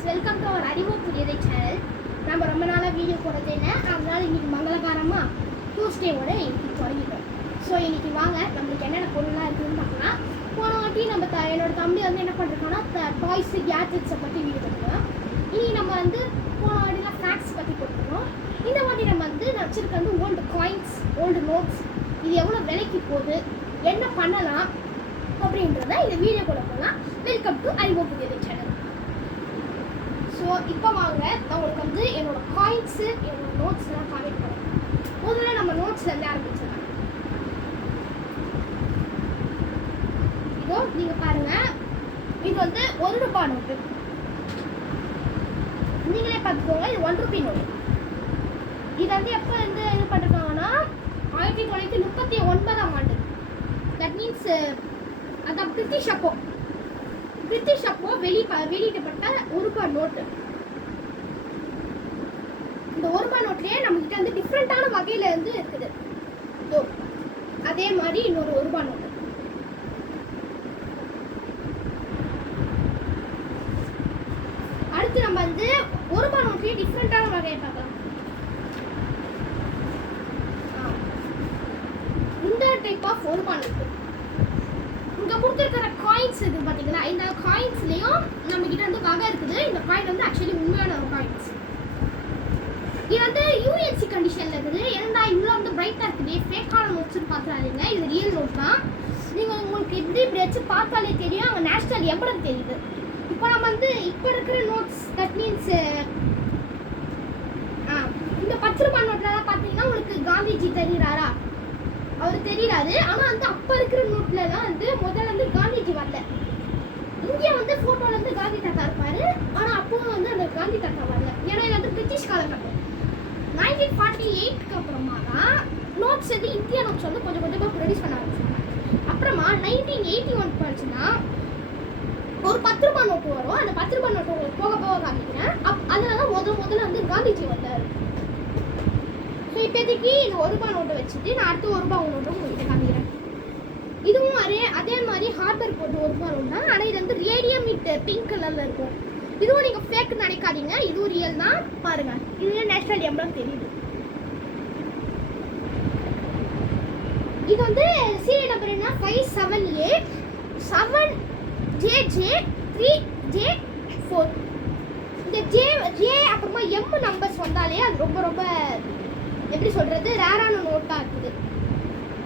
Friends, welcome to our அறிவோம் புதியதை channel. நம்ம ரொம்ப நாளாக வீடியோ போடுறது இல்லை, அதனால இன்னைக்கு மங்களகரமாக டியூஸ்டேவோட இன்னைக்கு தொடங்கிட்டோம். ஸோ இன்னைக்கு வாங்க நம்மளுக்கு என்னென்ன பொருள்லாம் இருக்குதுன்னு பார்க்கலாம். போன வாட்டி நம்ம என்னோட தம்பி வந்து என்ன பண்ணிருக்கோன்னா டாய்ஸு கேட்ஜெட்ஸை பற்றி வீடியோ போட்டுருக்கோம். இனி நம்ம வந்து போன வாட்டிலாம் ஃபேக்ட்ஸ் பற்றி போட்டுருக்கோம். இந்த வாட்டி நம்ம வந்து வச்சுருக்க ஓல்டு காயின்ஸ், ஓல்டு நோட்ஸ், இது எவ்வளோ விலைக்கு போகுது, என்ன பண்ணலாம் அப்படின்றத இந்த வீடியோக்குள்ள போகலாம். வெல்கம் டு அறிவோம் புதியதை சேனல். ஸோ இப்போ வாங்க நான் உங்களுக்கு வந்து என்னோட காயின்ஸு, என்னோட நோட்ஸ்லாம் காமிட் பண்ணுறேன். முதல்ல நம்ம நோட்ஸ்லேருந்து ஆரம்பிச்சிடலாம். இதோ நீங்கள் பாருங்கள், இது வந்து ₹1 நோட்டு. நீங்களே பார்த்துக்கோங்க, இது ₹1 நோட்டு. இது வந்து எப்போ வந்து இது பண்ணிருக்காங்கன்னா 1939ஆம் ஆண்டு. தட் மீன்ஸ் அதான் பிரிட்டிஷ் அப்போ வெளியிடப்பட்ட ₹1 நோட்டு. இந்த ₹1 நோட்லயே நம்ம கிட்ட வந்து டிஃப்ரெண்டான வகையில வந்து இருக்குது. அதே மாதிரி இன்னொரு ₹1 நோட்டு. அடுத்து நம்ம வந்து ₹1 நோட்லயே டிஃப்ரெண்டான வகையை பார்க்கலாம். இந்த டைப் ஆஃப் ₹1 நோட்டு இங்கே கொடுத்துருக்கிற காயின்ஸ் இது பார்த்தீங்கன்னா, இந்த காயின்ஸ்லேயும் நம்ம கிட்ட வந்து வகை இருக்குது. இந்த காயின் வந்து ஆக்சுவலி உண்மையான ஒரு காயின்ஸ். இது வந்து யூஎன்சி கண்டிஷனில் இருக்குது. ஏன்னா இவ்வளோ வந்து பிரைட்டாக இருக்குது, ஃபேக்கான நோட்ஸ்ன்னு பார்த்துறாதீங்க, இது ரியல் நோட் தான். நீங்கள் உங்களுக்கு இப்படி வச்சு பார்த்தாலே தெரியும், அங்கே நேஷ்னல் எம்பளம் தெரியுது. இப்போ நம்ம வந்து இப்போ இருக்கிற நோட்ஸ், தட் மீன்ஸ் இந்த ₹10 நோட்லாம் பார்த்தீங்கன்னா உங்களுக்கு காந்திஜி தெரிகிறாரா? அவர் தெரியாது. ஆனால் வந்து அப்போ இருக்கிற நோட்ல தான் வந்து முதல்ல வந்து காந்திஜி வரல. இங்கே வந்து ஃபோட்டோவில் வந்து காந்தி தாத்தா இருப்பார், ஆனால் அப்போவும் வந்து அந்த காந்தி தாத்தா வரல. ஏன்னா இது வந்து பிரிட்டிஷ் காலகட்டம். 1948க்கு அப்புறமா தான் நோட்ஸ் வந்து இந்தியா நோட்ஸ் வந்து கொஞ்சம் கொஞ்சமாக ப்ரொடியூஸ் பண்ண ஆரம்பிச்சாங்க. அப்புறமா 1981 போச்சுன்னா ஒரு ₹10 நோட்டு வரும். அந்த ₹10 நோட்டு உங்களுக்கு போக போக காமிக்கிறேன். அதில் தான் முதல்ல வந்து காந்திஜி வந்தார். ஸோ இப்போதைக்கு இது ₹1 நோட்டை வச்சுட்டு நான் அடுத்து ₹1 நோட்டும் உங்கள்கிட்ட காமிக்கிறேன். இதுவும் அதே மாதிரி ஹார்பர் போட்டு ₹1 நோட் தான். ஆனால் இது வந்து ரேடியம் வித் பிங்க் கலரில் இருக்கும். இதுவும் நீங்கள் ஃபேக் நினைக்காதீங்க, இதுவும் ரியல் தான். பாருங்கள், இதுவே நேஷனல் எம்பளம் தெரியுது. இது வந்து சீரியல் நம்பர் என்ன 57A 7JJ3J4. இந்த ஜே அப்புறமா எம் நம்பர்ஸ் வந்தாலே அது ரொம்ப ரொம்ப எப்படி சொல்கிறது, ரேரான நோட்டாக இருக்குது.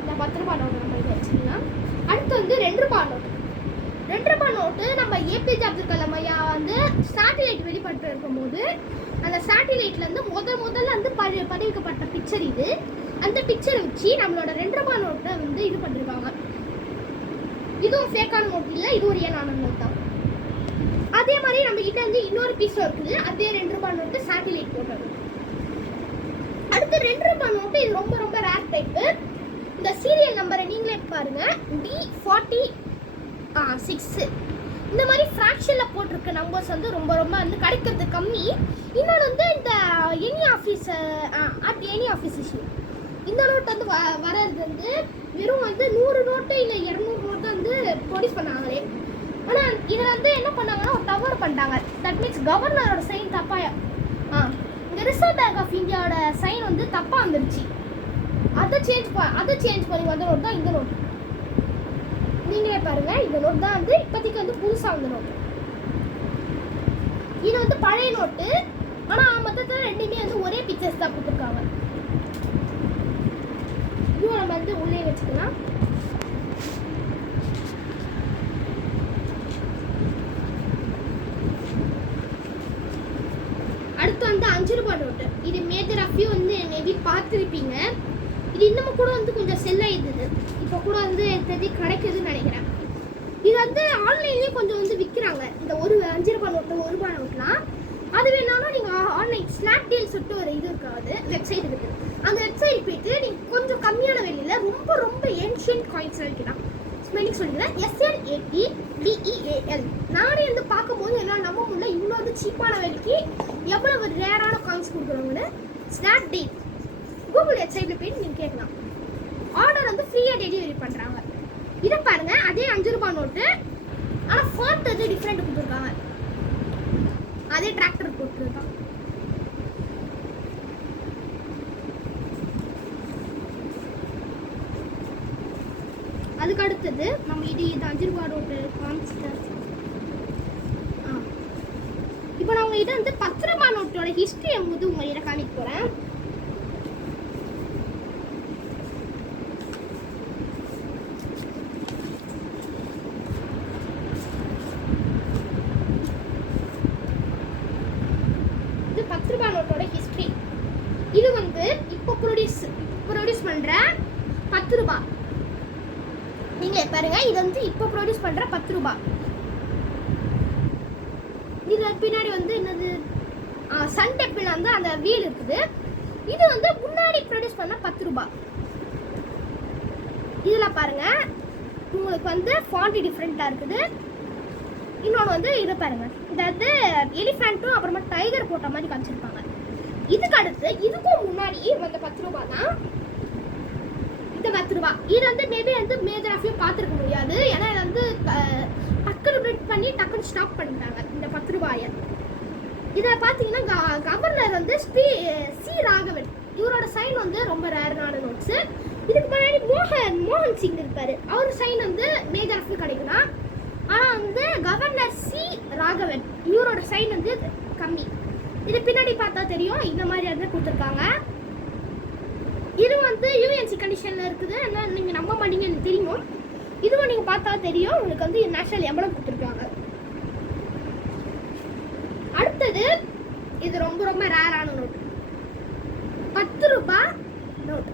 இந்த ₹10 நோட்டு நம்ம இதை வச்சுக்கலாம். அடுத்து வந்து ₹2 நோட்டு. ₹2 நோட்டு நம்ம ஏபிஜே அப்துல் கலாம் ஐயா வந்து சேட்டிலைட் வெளிப்பட்டு இருக்கும்போது அந்த சேட்டிலைட்லேருந்து முதல்ல வந்து பதிவிக்கப்பட்ட பிக்சர் இது. அந்த பிக்சரை வச்சு நம்மளோட ₹2 நோட்டை வந்து இது பண்ணிருக்காங்க. இதுவும் ஃபேக்கான நோட் இல்லை, இதுவும் ரியலான நோட் தான். அதே மாதிரி நம்ம கிட்ட வந்து இன்னொரு பீஸ் இருக்குது, அதே ₹2 நோட்டு சேட்டிலைட் போட்டது. அடுத்து ₹2 நோட்டு, இது ரொம்ப ரொம்ப ரேர் டைப்பு. இந்த சீரியல் நம்பரை நீங்களே பாருங்க, D46. இந்த மாதிரி ஃப்ராக்ஷனில் போட்டிருக்க நம்பர்ஸ் வந்து ரொம்ப ரொம்ப வந்து கிடைக்கிறது கம்மி. இன்னொன்று வந்து இந்த எனி ஆஃபீஸ் இஷ்யூ இந்த நோட் வந்து வர்றது வந்து வெறும் வந்து 100 நோட்டு இல்லை 200 நோட்டு வந்து ப்ரொடியூஸ் பண்ணாங்களே. ஆனால் இதை வந்து என்ன பண்ணாங்கன்னா ஒரு தவறு பண்ணிட்டாங்க. தட் மீன்ஸ் கவர்னரோட சைன் தப்பாக இந்த ரிசர்வ் பேங்க் ஆஃப் இந்தியாவோட சைன் வந்து தப்பாக வந்துருச்சு. அதை சேஞ்ச் பண்ணி வந்த நோட் தான் இந்த நோட். நீங்களே பாருங்கள், இந்த நோட் தான் வந்து இப்போதைக்கு வந்து புதுசாக வந்த நோட்டு. இது வந்து பழைய நோட்டு, ஆனால் மொத்தத்தில் ரெண்டுமே வந்து ஒரே பிக்சர்ஸ் தான் கொடுத்துருக்காங்க. இதுவும் நம்ம வந்து உள்ளே வச்சுக்கலாம். அடுத்து வந்து ₹5 நோட்டு. இது மேஜர் ஆஃபியூ வந்து மேபி பார்த்துருப்பீங்க. இது இன்னமும் கூட வந்து கொஞ்சம் செல் ஆகிடுது. இப்போ கூட வந்து தெரிஞ்சு கிடைக்குதுன்னு நினைக்கிறேன். இது வந்து ஆன்லைன்லேயே கொஞ்சம் வந்து விற்கிறாங்க. இந்த ₹5 நோட்டு ₹1 நோட்லாம் அது வேணாலும் நீங்கள் ஆன்லைன் ஸ்னாப்டீல் சொல்லிட்டு ஒரு இது இருக்காது, வெப்சைட் இருக்குது. அந்த வெப்சைட் போயிட்டு நீங்கள் கொஞ்சம் கம்மியான விலையில் ரொம்ப ரொம்ப ஏன்ஷியன்ட் காயின்ஸ் வைக்கலாம். ஸ்பெல்லிங் சொல்லிக்கிறேன், SNAPDEAL. நானே வந்து பார்க்கும்போது என்னால் நம்ப முடியல, இவ்வளோ வந்து சீப்பான விலைக்கு எவ்வளோ ஒரு ரேரான காயின்ஸ் கொடுக்குறவங்கன்னு. ஸ்னாப்டீல் கூகுள் வெப்சைட்டில் போயிட்டு நீங்கள் கேட்கலாம். ஆர்டர் வந்து ஃப்ரீயாக டெலிவரி பண்ணுறாங்க. இதை பாருங்கள், அதே ₹5 நோட்டு, ஆனால் ஃபாண்ட் வந்து டிஃப்ரெண்ட் கொடுத்துருக்காங்க. அதே டிராக்டர் போட்டுருக்கான். அதுக்கு அடுத்தது நம்ம இது 5 ரூபா நோட்டு காமிச்சிட்டேன். இப்போ நான் உங்ககிட்ட வந்து 10 ரூபா நோட்டோட ஹிஸ்ட்ரி வந்து உங்ககிட்ட காமிக்க போகிறேன். இது 10 ரூபா நோட்டோட ஹிஸ்ட்ரி. இது வந்து இப்போ ப்ரொடியூஸ் பண்ணுற 10 ரூபா. நீங்கள் பாருங்க, இது வந்து இப்போ ப்ரொடியூஸ் பண்ணுற 10 ரூபா. இது பின்னாடி வந்து என்னது சன் டெம்பிள் வந்து அந்த வீல் இருக்குது. இது வந்து முன்னாடி ப்ரொடியூஸ் பண்ண 10 ரூபா. இதில் பாருங்க, உங்களுக்கு வந்து ஃபாண்ட் டிஃப்ரெண்ட்டாக இருக்குது. இன்னொன்று வந்து இதை பாருங்க, இது வந்து எலிஃபேண்ட்டும் அப்புறமா டைகர் போட்ட மாதிரி காமிச்சிருப்பாங்க. இதுக்கு அடுத்து இதுக்கும் முன்னாடி வந்த 10 ரூபா தான் இந்த 10 ரூபா. இது வந்து மேபி வந்து மேஜர் ஆஃபியும் பார்த்துருக்க முடியாது, ஏன்னா இதை வந்து டக்குன்னு பிரிண்ட் பண்ணி டக்குன்னு ஸ்டாப் பண்ணிட்டாங்க இந்த 10 ரூபாயை. இதை பார்த்தீங்கன்னா கவர்னர் வந்து சி ராகவன், இவரோட சைன் வந்து ரொம்ப ரேரான நோட்ஸு. இதுக்கு முன்னாடி மோகன் சிங் இருப்பார், அவர் சைன் வந்து மேஜர் ஆஃபியும் கிடைக்குதான். ஆனால் வந்து கவர்னர் சி ராகவன் இவரோட சைன் வந்து கம்மி. இது பின்னாடி பார்த்தா தெரியும், இந்த மாதிரி வந்து கொடுத்துருக்காங்க. இது வந்து யூஎன்சி கண்டிஷனில் இருக்குது, என்ன நீங்கள் நம்ப மாட்டீங்கன்னு தெரியும். இதுவும் நீங்கள் பார்த்தா தெரியும், உங்களுக்கு வந்து நேஷனல் எம்பளம் கொடுத்துருக்காங்க. அடுத்தது இது ரொம்ப ரொம்ப ரேரான நோட், 10 ரூபா நோட்.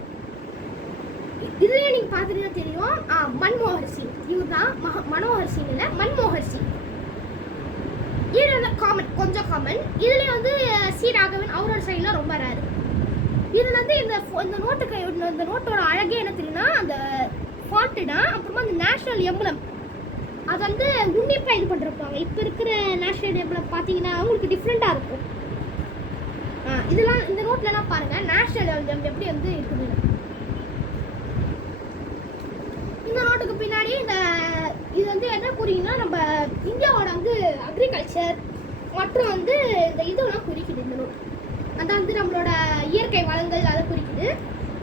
இதுலேயே நீங்கள் பார்த்தீங்கன்னா தெரியும், மன்மோகன் சிங். இவர் தான் மனோகர் சிங் இல்லை, மன்மோகன் சிங். இது வந்து காமன், கொஞ்சம் காமன். இதுலேயே வந்து சி ராகவன் அவரோட சைடில் ரொம்ப ரேரு. இதில் வந்து இந்த நோட்டுக்கு இந்த நோட்டோட அழகே என்ன தெரியும்னா, அந்த ஃபாண்ட்டு தான். அப்புறமா அந்த நேஷ்னல் எம்பளம் அது வந்து உன்னிப்பாக இது பண்ணிருப்பாங்க. இப்போ இருக்கிற நேஷ்னல் எம்பளம் பார்த்தீங்கன்னா உங்களுக்கு டிஃப்ரெண்ட்டாக இருக்கும். இதெல்லாம் இந்த நோட்லலாம் பாருங்கள், நேஷ்னல் எம்பளம் எப்படி வந்து இருக்குது. இந்த நோட்டுக்கு பின்னாடி இது வந்து என்ன புரியுதுன்னா, நம்ம இந்தியாவோட வந்து அக்ரிகல்ச்சர் மற்றும் வந்து இந்த இதெல்லாம் குறிக்குது இந்த நோட். அதாவது நம்மளோட இயற்கை வளங்கள் அதை குறிக்குது.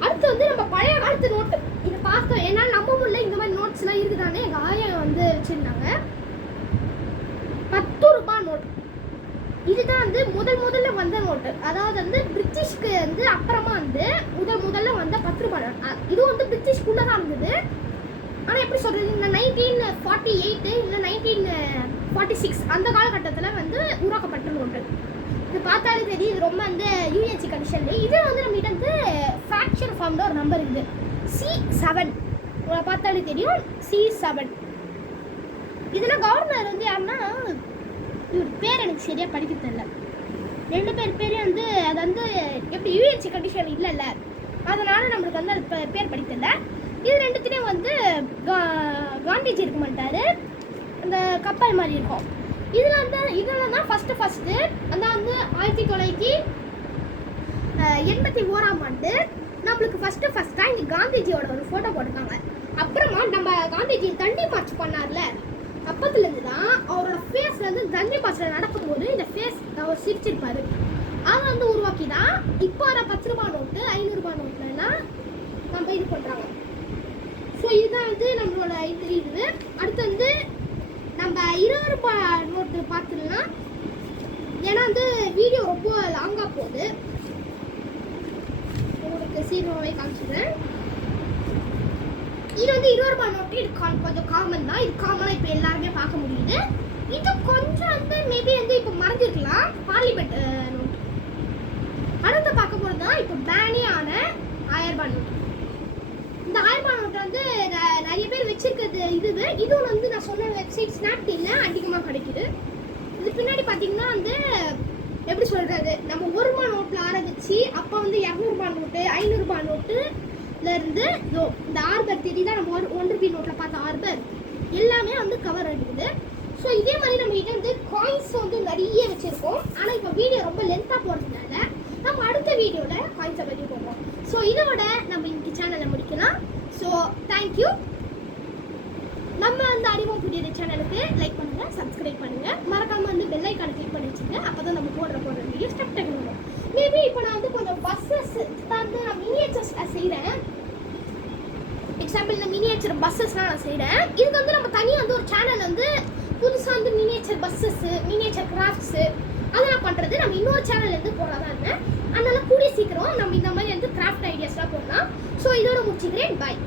அடுத்து வந்து நம்ம பழைய காலத்து நோட்டு. இதை பார்க்க என்னால் நம்ப முடியல, இந்த மாதிரி நோட்ஸ்லாம் இருக்குதானே. எங்கள் ஆயா வந்து வச்சுருந்தாங்க 10 ரூபா நோட். இதுதான் வந்து முதல்ல வந்த நோட்டு. அதாவது வந்து பிரிட்டிஷ்க்கு வந்து அப்புறமா வந்து முதல்ல வந்த 10 ரூபா நோட். இது வந்து பிரிட்டிஷ்குள்ளே தான் இருந்தது. ஆனால் எப்படி சொல்கிறது, இந்த 1948 இல்லை 1946 அந்த காலகட்டத்தில் வந்து உருவாக்கப்பட்ட நோட்டு. இது பார்த்தாலே தெரியும், இது ரொம்ப வந்து யூஎன்சி கண்டிஷன்ல. இது வந்து நம்மகிட்ட வந்து ஃப்ராக்ஷன் ஃபார்ம்ல ஒரு நம்பர் இருக்குது, C7. உங்களை பார்த்தாலே தெரியும், C7. இதில் கவர்னர் வந்து யாருன்னா, இவர் பேர் எனக்கு சரியாக படிக்க தெரியல. 2 பேரையும் வந்து அது வந்து எப்படி யூஎன்சி கண்டிஷன் இல்லைல்ல, அதனால் நம்மளுக்கு வந்து அது பேர் படிக்க தெரியல. இது ரெண்டுத்திலையும் வந்து காந்திஜி இருக்க மாட்டார், அந்த கப்பல் மாதிரி இருக்கும். இதில் தான் ஃபஸ்ட்டு அந்த வந்து 1981ஆம் ஆண்டு நம்மளுக்கு ஃபஸ்ட்டாக இங்கே காந்திஜியோட ஒரு ஃபோட்டோ போட்டிருக்காங்க. அப்புறமா நம்ம காந்திஜி தண்டி மார்ச் பண்ணார்ல, அப்பத்துலேருந்து தான் அவரோட ஃபேஸ்லேருந்து தண்டி மார்ச்சில் நடக்கும்போது இந்த ஃபேஸ் அவர் சிரிச்சிருப்பார். அதை வந்து உருவாக்கி தான் இப்போ வர 10 ரூபா நோட்டு 500 ரூபா நோட்டுலாம் நம்ம இது பண்ணுறாங்க. ஸோ இதுதான் வந்து நம்மளோட இது. அடுத்து வந்து நம்ம 20 ரூபா நோட்டு பார்த்துடலாம், ஏன்னா வந்து வீடியோ ரொம்ப லாங்காக போகுது. உங்களுக்கு சீக்கிரமாகவே காமிச்சிடுறேன். இது வந்து 20 ரூபா நோட்டு. இது கொஞ்சம் காமன் தான். இது காமனாக இப்போ எல்லாருமே பார்க்க முடியுது. இது கொஞ்சம் வந்து மேபி வந்து இப்போ மறைஞ்சிருக்கலாம், பார்லிமெண்ட் நோட். அடுத்து பார்க்க போகிறது தான் இப்போ பேனே ஆன 1000 ரூபா நோட்டு. இந்த 1000 ரூபா நோட்டு வந்து நிறைய பேர் வச்சிருக்கிறது. இதுவும் வந்து நான் சொன்ன வெப்சைட் ஸ்னாப்டீலில் அதிகமாக கிடைக்குது. இது பின்னாடி பார்த்தீங்கன்னா வந்து எப்படி சொல்கிறது, நம்ம 1 ரூபா நோட்டில் ஆரம்பிச்சு அப்போ வந்து 200 ரூபா நோட்டு 500 ரூபா நோட்டுலேருந்து இந்த ஆர்பர் தெரியுதா, நம்ம 1 ரூபி நோட்டில் பார்த்த ஆர்பர் எல்லாமே வந்து கவர் ஆகிடுது. ஸோ இதே மாதிரி நம்ம கிட்ட வந்து காயின்ஸ் வந்து நிறைய வச்சுருக்கோம். ஆனால் இப்போ வீடியோ ரொம்ப லென்த்தாக போகிறதுனால நம்ம அடுத்த வீடியோவில் காயின்ஸை பற்றி போவோம். ஸோ இதோட நம்ம இன்னைக்கு சேனலை முடிக்கலாம். So thank you. நம்ம அந்த அறிவோம் புதிய சேனலுக்கு லைக் பண்ணுங்கள், சப்ஸ்கிரைப் பண்ணுங்கள், மறக்காமல் வந்து பெல் ஐக்கானை கிளிக் பண்ணி வச்சுங்க. அப்போ தான் எக்ஸாம்பிள் இந்த மினியேச்சர் பஸ்ஸஸ்லாம் நான் செய்கிறேன். இதுக்கு வந்து நம்ம தனியாக வந்து ஒரு சேனல் வந்து புதுசாக வந்து மினியேச்சர் பஸ்ஸஸ்ஸு மினியேச்சர் கிராஃப்ட்ஸு அதெல்லாம் பண்ணுறது நம்ம இன்னொரு சேனல்லேருந்து போகிறதா இருந்தேன். அதனால் கூடிய சீக்கிரம் நம்ம இந்த மாதிரி வந்து கிராஃப்ட் ஐடியாஸ்லாம் போடலாம். ஸோ இதோட முடிச்சுக்கிறேன். பாய்.